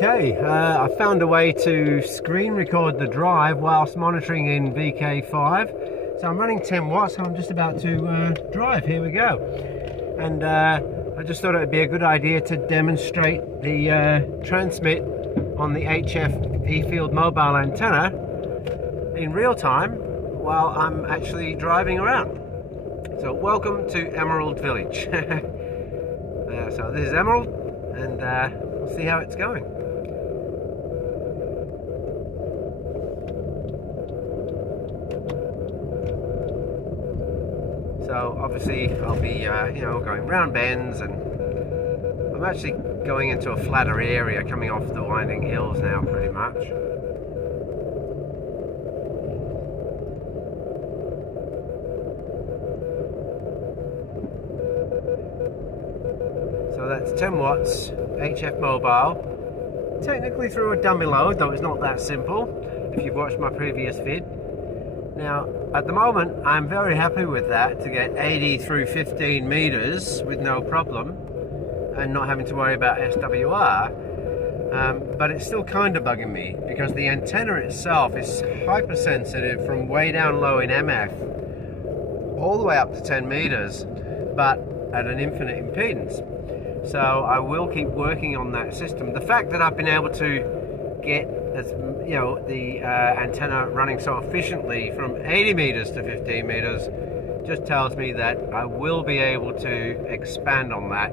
Okay, I found a way to screen record the drive whilst monitoring in VK5. So I'm running 10 watts and I'm just about to drive. Here we go. And I just thought it would be a good idea to demonstrate the transmit on the HF E-field mobile antenna in real time while I'm actually driving around. So welcome to Emerald Village. So this is Emerald, and we'll see how it's going. So obviously I'll be going round bends, and I'm actually going into a flatter area coming off the winding hills now pretty much. So that's 10 watts, HF mobile, technically through a dummy load, though it's not that simple if you've watched my previous vid. Now, at the moment, I'm very happy with that, to get 80 through 15 meters with no problem and not having to worry about SWR. But it's still kind of bugging me because the antenna itself is hypersensitive from way down low in MF all the way up to 10 meters, but at an infinite impedance. So I will keep working on that system. The fact that I've been able to get the antenna running so efficiently from 80 meters to 15 meters just tells me that I will be able to expand on that.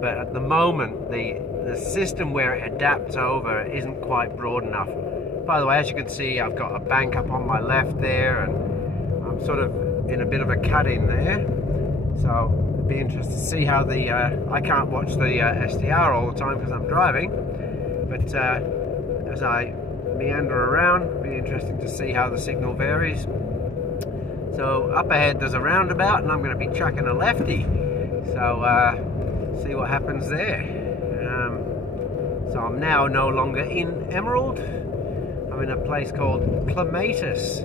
But at the moment, the system where it adapts over isn't quite broad enough. By the way, as you can see, I've got a bank up on my left there, and I'm sort of in a bit of a cut in there. So it'll be interesting to see how the I can't watch the SDR all the time because I'm driving, but as I meander around, it'll be interesting to see how the signal varies. So up ahead there's a roundabout, and I'm going to be chucking a lefty, so see what happens there. So I'm now no longer in Emerald. I'm in a place called Clematis,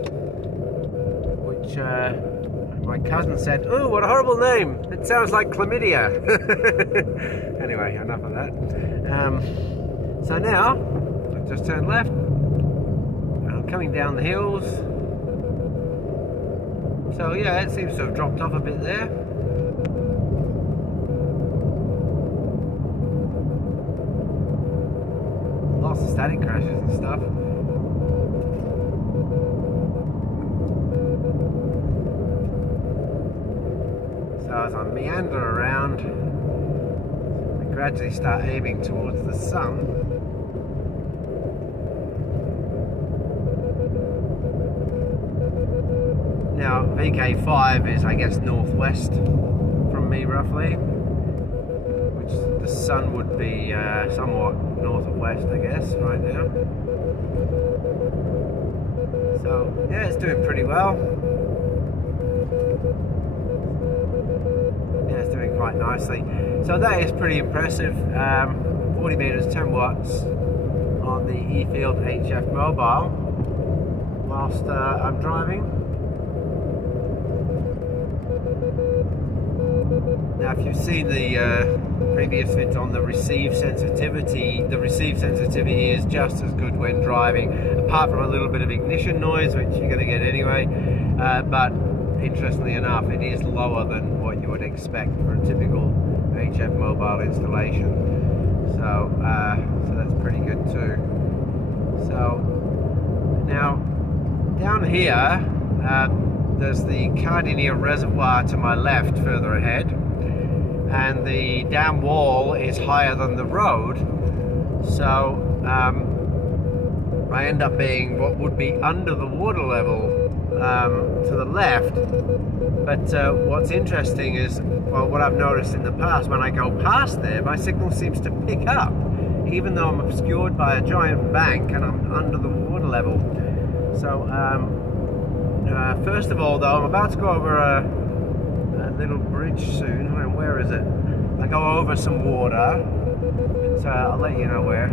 which my cousin said, "Ooh, what a horrible name! It sounds like chlamydia." Anyway, enough of that. So now I've just turned left, and I'm coming down the hills. So yeah, it seems to have dropped off a bit there. Lots of static crashes and stuff. So as I meander around, I gradually start aiming towards the sun. Now VK5 is, I guess, northwest from me roughly, which the sun would be somewhat north of west, I guess, right now. So yeah, it's doing pretty well. Yeah, it's doing quite nicely. So that is pretty impressive. 40 meters, 10 watts on the E-field HF mobile whilst I'm driving. Now, if you've seen the previous vids on the receive sensitivity is just as good when driving, apart from a little bit of ignition noise, which you're going to get anyway. But interestingly enough, it is lower than what you would expect for a typical HF mobile installation. So that's pretty good too. So now down here, there's the Cardinia Reservoir to my left further ahead, and the dam wall is higher than the road, so I end up being what would be under the water level to the left. But what's interesting is, well, what I've noticed in the past, when I go past there, my signal seems to pick up, even though I'm obscured by a giant bank and I'm under the water level. So first of all, though, I'm about to go over a little bridge soon. And where is it? I go over some water, but I'll let you know where.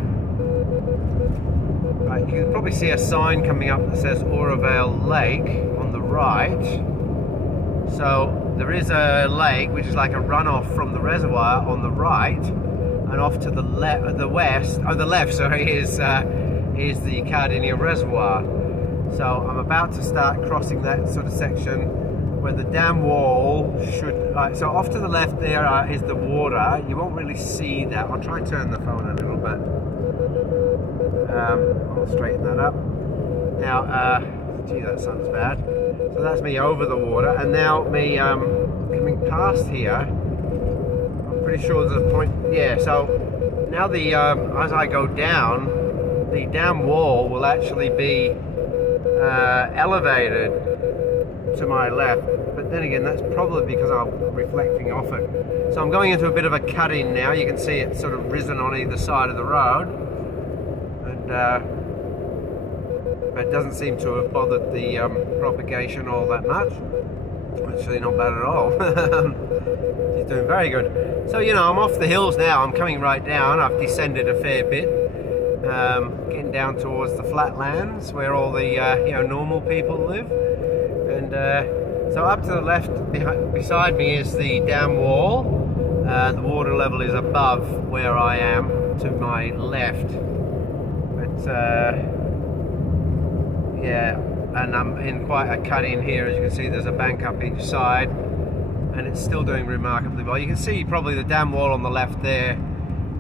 Right, you can probably see a sign coming up that says Aurovale Lake on the right. So there is a lake which is like a runoff from the reservoir on the right, and off to the left, sorry, is the Cardinia Reservoir. So I'm about to start crossing that sort of section where the dam wall should. So off to the left there is the water. You won't really see that. I'll try and turn the phone a little bit. I'll straighten that up. Now, gee, that sun's bad. So that's me over the water, and now me coming past here. I'm pretty sure there's a point. Yeah. So now the as I go down, the dam wall will actually be elevated to my left, but then again that's probably because I'm reflecting off it. So I'm going into a bit of a cut-in now. You can see it's sort of risen on either side of the road, and but it doesn't seem to have bothered the propagation all that much. Actually not bad at all. She's doing very good. So you know, I'm off the hills now. I'm coming right down. I've descended a fair bit, getting down towards the flatlands where all the you know, normal people live. And so up to the left beside me is the dam wall. The water level is above where I am to my left. But yeah, and I'm in quite a cut in here. As you can see, there's a bank up each side, and it's still doing remarkably well. You can see probably the dam wall on the left there.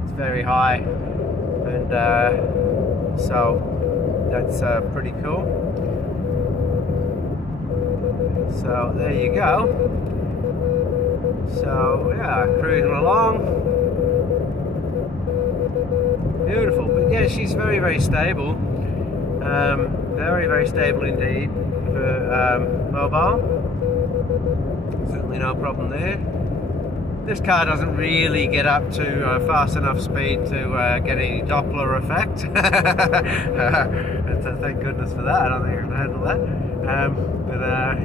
It's very high, and so that's pretty cool. So there you go. So yeah, cruising along. Beautiful. But yeah, she's very, very stable. Very, very stable indeed for mobile. Certainly no problem there. This car doesn't really get up to fast enough speed to get any Doppler effect. Thank goodness for that. I don't think I can handle that. But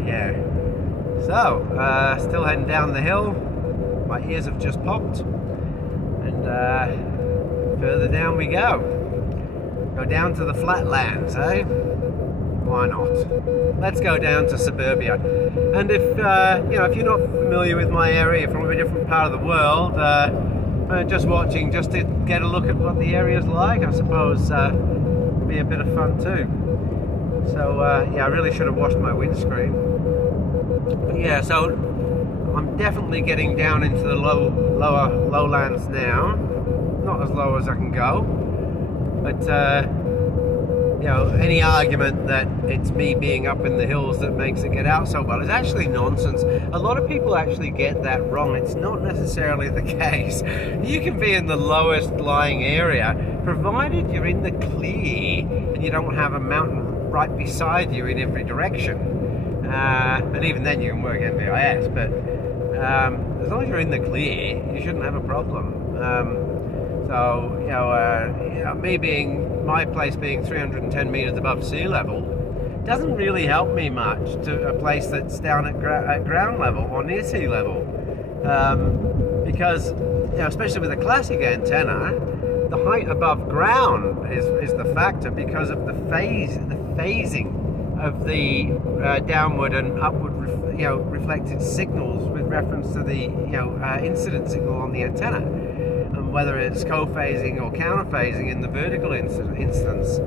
yeah. So, still heading down the hill. My ears have just popped. And further down we go. Go down to the flatlands, eh? Why not? Let's go down to suburbia. And if you know, if you're not familiar with my area from a different part of the world, just watching, just to get a look at what the area's like, I suppose would be a bit of fun too. So yeah, I really should have washed my windscreen. But yeah, so I'm definitely getting down into the lowlands now. Not as low as I can go, but you know, any argument that it's me being up in the hills that makes it get out so well is actually nonsense. A lot of people actually get that wrong. It's not necessarily the case. You can be in the lowest lying area, provided you're in the clear and you don't have a mountain right beside you in every direction. And even then you can work NVIS, but as long as you're in the clear, you shouldn't have a problem. So, you know, my place being 310 meters above sea level doesn't really help me much to a place that's down at ground level or near sea level, because you know, especially with a classic antenna, the height above ground is the factor because of the phasing of the downward and upward reflected signals with reference to the incident signal on the antenna, and whether it's co-phasing or counter-phasing in the vertical instance.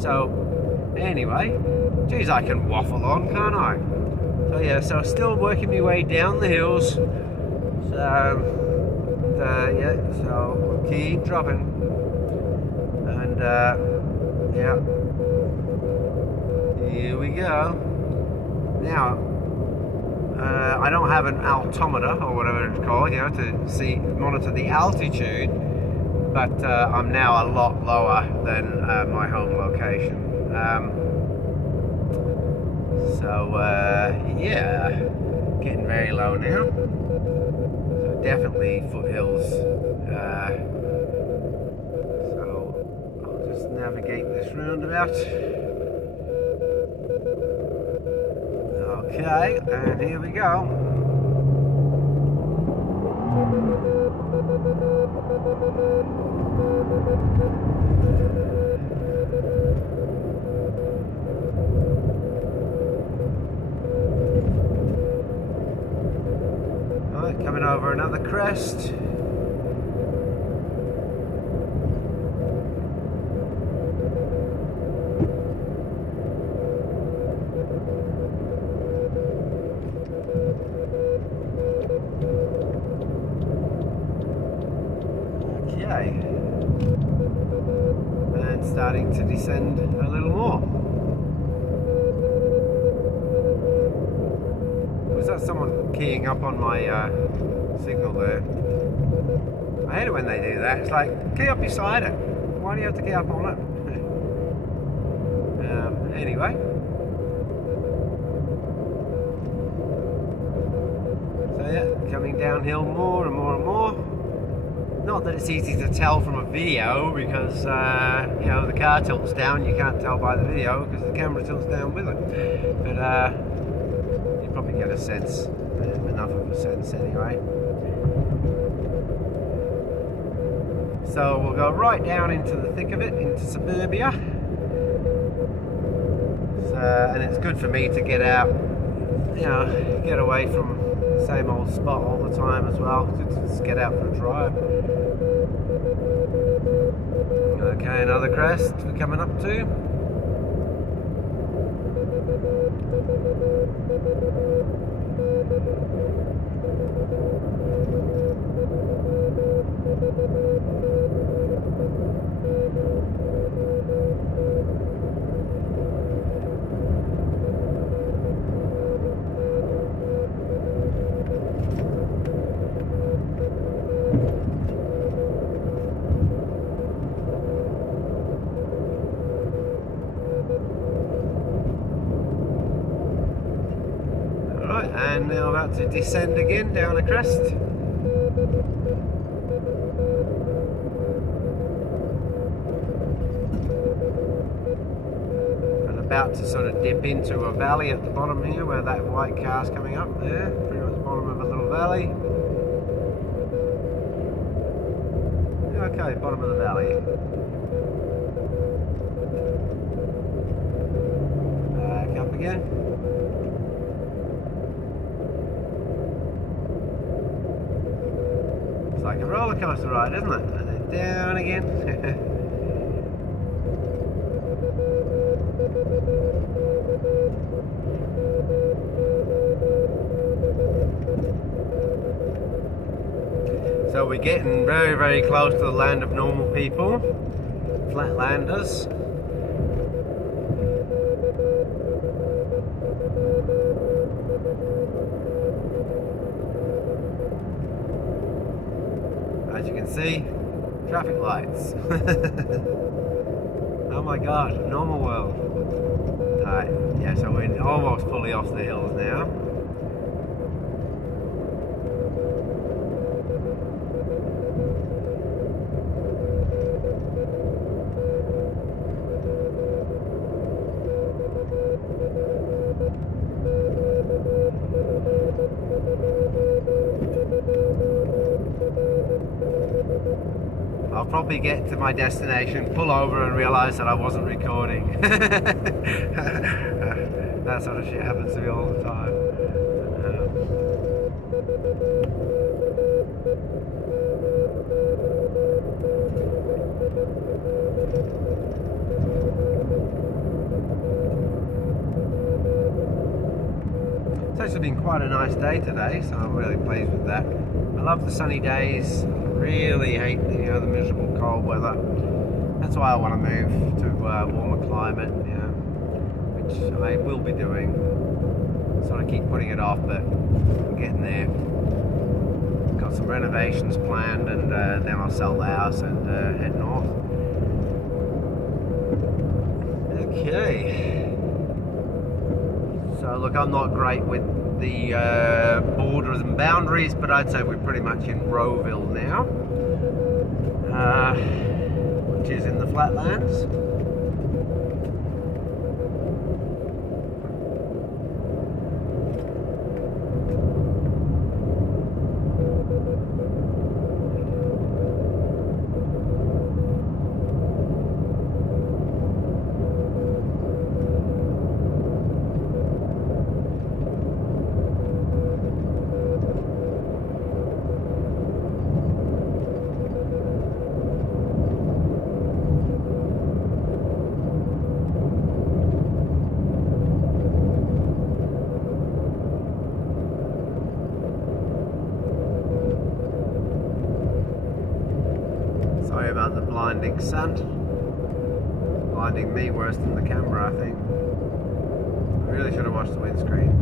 So anyway, geez, I can waffle on, can't I? So yeah, so still working my way down the hills. So yeah, so we'll keep dropping, and yeah, here we go. Now, I don't have an altimeter or whatever it's called, you know, to monitor the altitude, but I'm now a lot lower than my home location. So yeah, getting very low now. So definitely foothills. So I'll just navigate this roundabout. Okay, and here we go. Alright, coming over another crest. starting to descend a little more. Was that someone keying up on my signal there? I hate it when they do that. It's like, key up beside it. Why do you have to key up on it? Anyway. So yeah, coming downhill more and more and more. Not that it's easy to tell from a video because, you know, the car tilts down. You can't tell by the video because the camera tilts down with it. But you probably get a sense, enough of a sense anyway. So we'll go right down into the thick of it, into suburbia. And it's good for me to get out, you know, get away from the same old spot all the time as well, to just get out for a drive. Okay, another crest we're coming up to. And now about to descend again down a crest. And about to sort of dip into a valley at the bottom here where that white car's coming up there. Pretty much the bottom of a little valley. Okay, bottom of the valley. Back up again. Like a roller coaster ride, isn't it? And then down again. So we're getting very, very close to the land of normal people, flatlanders. As you can see, traffic lights. Oh my god, normal world. Alright, yeah, so we're almost fully off the hills now. I'll probably get to my destination, pull over and realise that I wasn't recording. That sort of shit happens to me all the time. It's actually been quite a nice day today, so I'm really pleased with that. I love the sunny days. Really hate the miserable cold weather. That's why I want to move to a warmer climate, which I will be doing. Sort of keep putting it off, but I'm getting there. Got some renovations planned, and then I'll sell the house and head north. Okay. So look, I'm not great with the borders and boundaries, but I'd say we're pretty much in Rowville now, which is in the flatlands. Sorry about the blinding sun. blinding me worse than the camera, I think. I really should have watched the windscreen.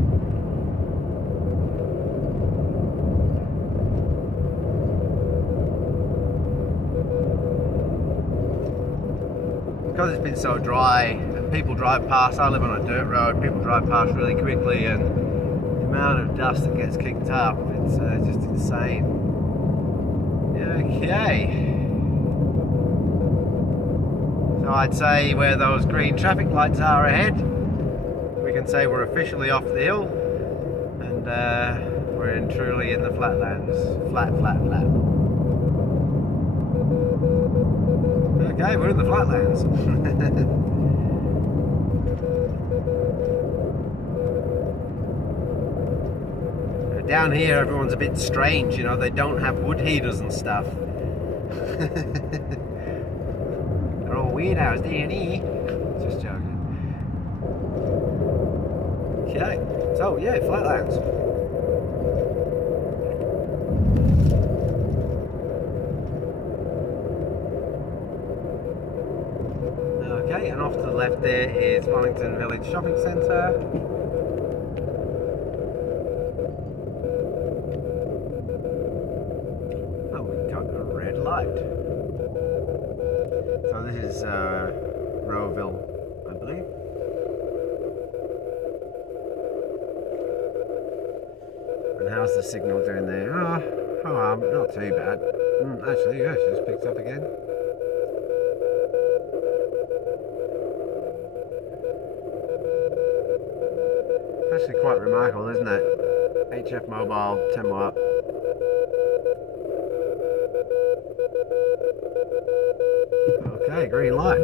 Because it's been so dry and people drive past, I live on a dirt road, people drive past really quickly, and the amount of dust that gets kicked up, it's just insane. Okay. So I'd say where those green traffic lights are ahead, we can say we're officially off the hill, and we're truly in the flatlands. Flat. Okay, we're in the flatlands. Down here, everyone's a bit strange, you know, they don't have wood heaters and stuff. They're all weirdos down here. Just joking. Okay, so yeah, flatlands. Okay, and off to the left there is Wellington Village Shopping Centre. Oh, we've got a red light. So this is Rowville, I believe. And how's the signal doing there? Oh, not too bad. Actually, yeah, she just picked up again. Actually quite remarkable, isn't it? HF Mobile, 10 watt. Okay, green light.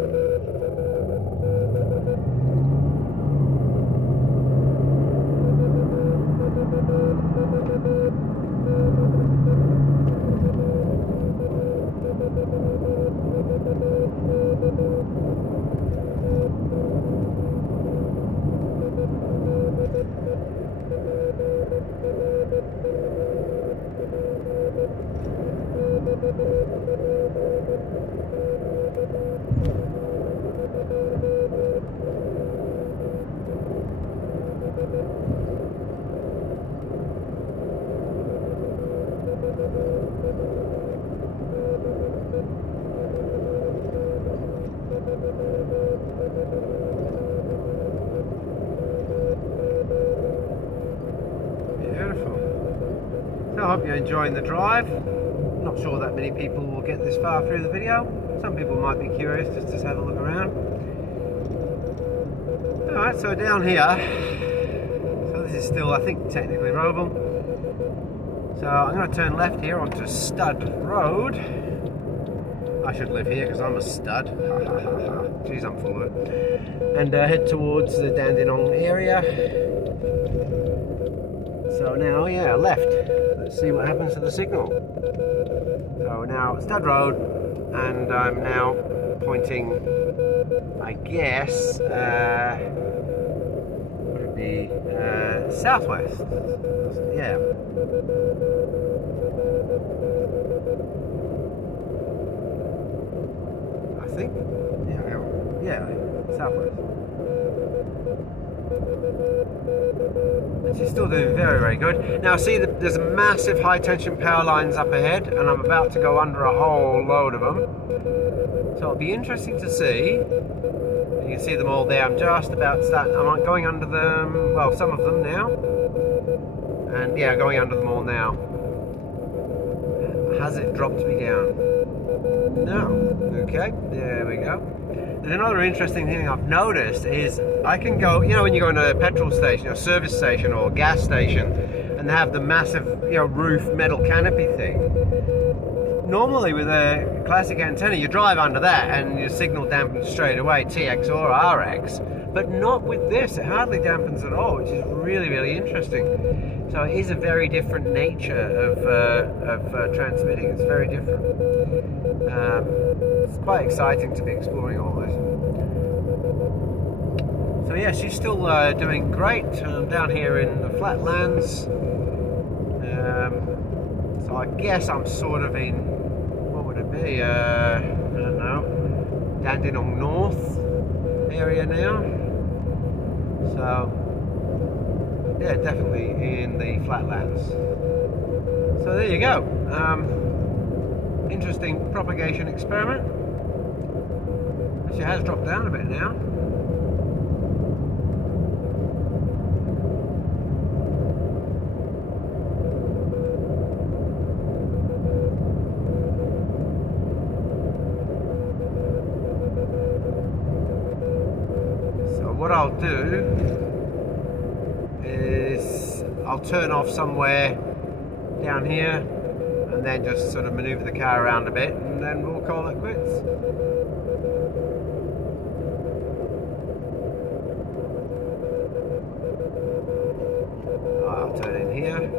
I hope you're enjoying the drive. Not sure that many people will get this far through the video. Some people might be curious just to have a look around. Alright, so down here, so this is still, I think, technically Rowville. So I'm going to turn left here onto Stud Road. I should live here because I'm a stud. Jeez, I'm full of it. And head towards the Dandenong area. So now, yeah, left. Let's see what happens to the signal. So now Stud Road, and I'm now pointing, I guess, would it be southwest? Yeah. I think. Yeah, southwest. And she's still doing very, very good. Now see, there's massive high tension power lines up ahead, and I'm about to go under a whole load of them. So it'll be interesting to see. You can see them all there. I'm just about starting. I'm going under them, well, some of them now. And yeah, going under them all now. Has it dropped me down? No. Okay, there we go. And another interesting thing I've noticed is I can go, you know, when you go into a petrol station or service station or gas station and they have the massive, you know, roof metal canopy thing. Normally with a classic antenna, you drive under that and your signal dampens straight away, TX or RX. But not with this, it hardly dampens at all, which is really, really interesting. So it is a very different nature of transmitting, it's very different. It's quite exciting to be exploring all this. So yeah, she's still doing great. I'm down here in the flatlands. So I guess I'm sort of in, what would it be? I don't know, Dandenong North. area now. So yeah, definitely in the flatlands. So there you go. Interesting propagation experiment. Actually, it has dropped down a bit now. So what I'll do is I'll turn off somewhere down here and then just sort of maneuver the car around a bit, and then we'll call it quits. I'll turn in here.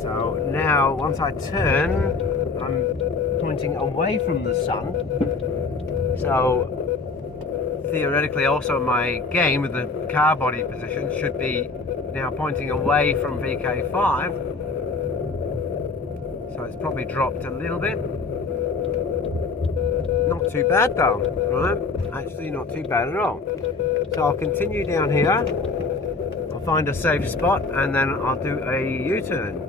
So now once I turn, I'm pointing away from the sun. So theoretically also my game with the car body position should be now pointing away from VK5. So it's probably dropped a little bit. Not too bad though, right? Actually not too bad at all. So I'll continue down here. I'll find a safe spot and then I'll do a U-turn.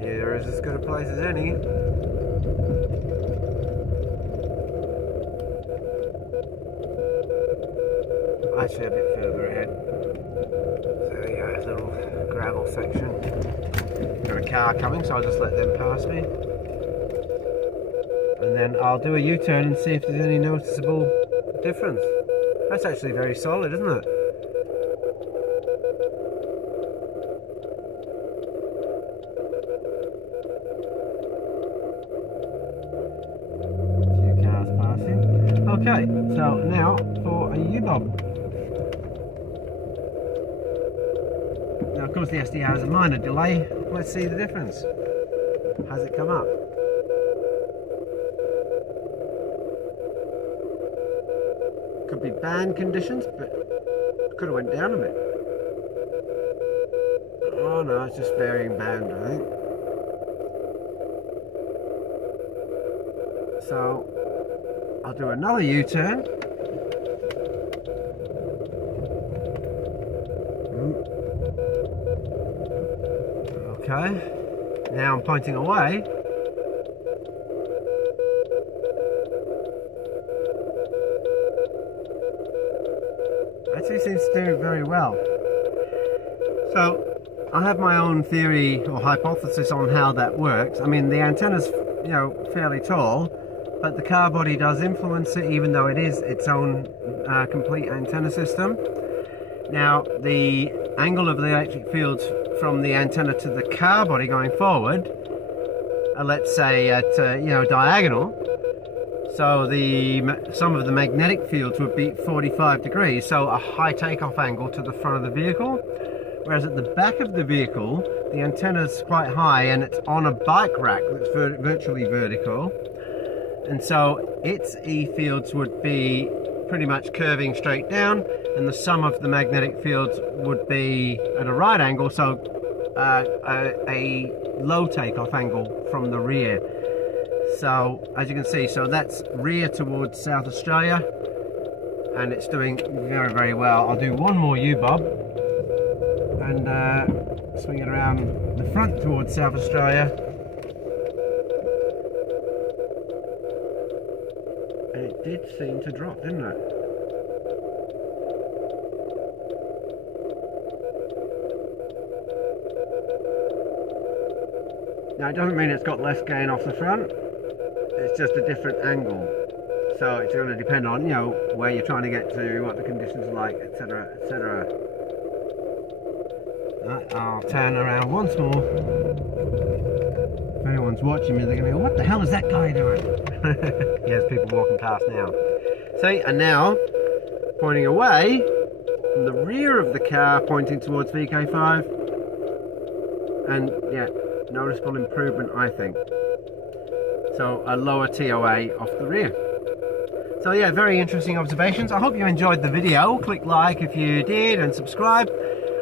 Here is as good a place as any. Actually a bit further ahead. So there you go, a little gravel section. Got a car coming, so I'll just let them pass me. And then I'll do a U-turn and see if there's any noticeable difference. That's actually very solid, isn't it? A few cars passing. Okay, so now for a U-bob. Now, of course, the SD has a minor delay. Let's see the difference. Has it come up? Could be band conditions, but could have went down a bit. Oh no, it's just varying band, I think. So I'll do another U-turn. Okay, now I'm pointing away. Actually seems to do very well. So I have my own theory or hypothesis on how that works. I mean, the antenna's, you know, fairly tall, but the car body does influence it, even though it is its own complete antenna system. Now, the angle of the electric fields from the antenna to the car body going forward, let's say at you know, diagonal. So some of the magnetic fields would be 45 degrees, so a high takeoff angle to the front of the vehicle. Whereas at the back of the vehicle, the antenna's quite high and it's on a bike rack that's virtually vertical. And so its E fields would be pretty much curving straight down, and the sum of the magnetic fields would be at a right angle, so a low takeoff angle from the rear. So as you can see, so that's rear towards South Australia, and it's doing very, very well. I'll do one more U-bob and swing it around the front towards South Australia. And it did seem to drop, didn't it? Now it doesn't mean it's got less gain off the front, it's just a different angle. So it's going to depend on, you know, where you're trying to get to, what the conditions are like, etc, etc. I'll turn around once more. If anyone's watching me, they're going to go, what the hell is that guy doing? Yes, people walking past now. See, and now, pointing away from the rear of the car, pointing towards VK5. And yeah, noticeable improvement, I think. So a lower TOA off the rear. So yeah, very interesting observations. I hope you enjoyed the video. Click like if you did and subscribe.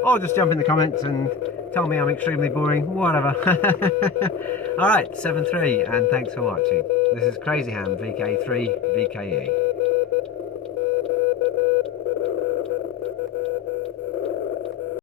or just jump in the comments and tell me I'm extremely boring, whatever. Alright, 7-3, and thanks for watching. This is Crazy Ham VK3 VKE.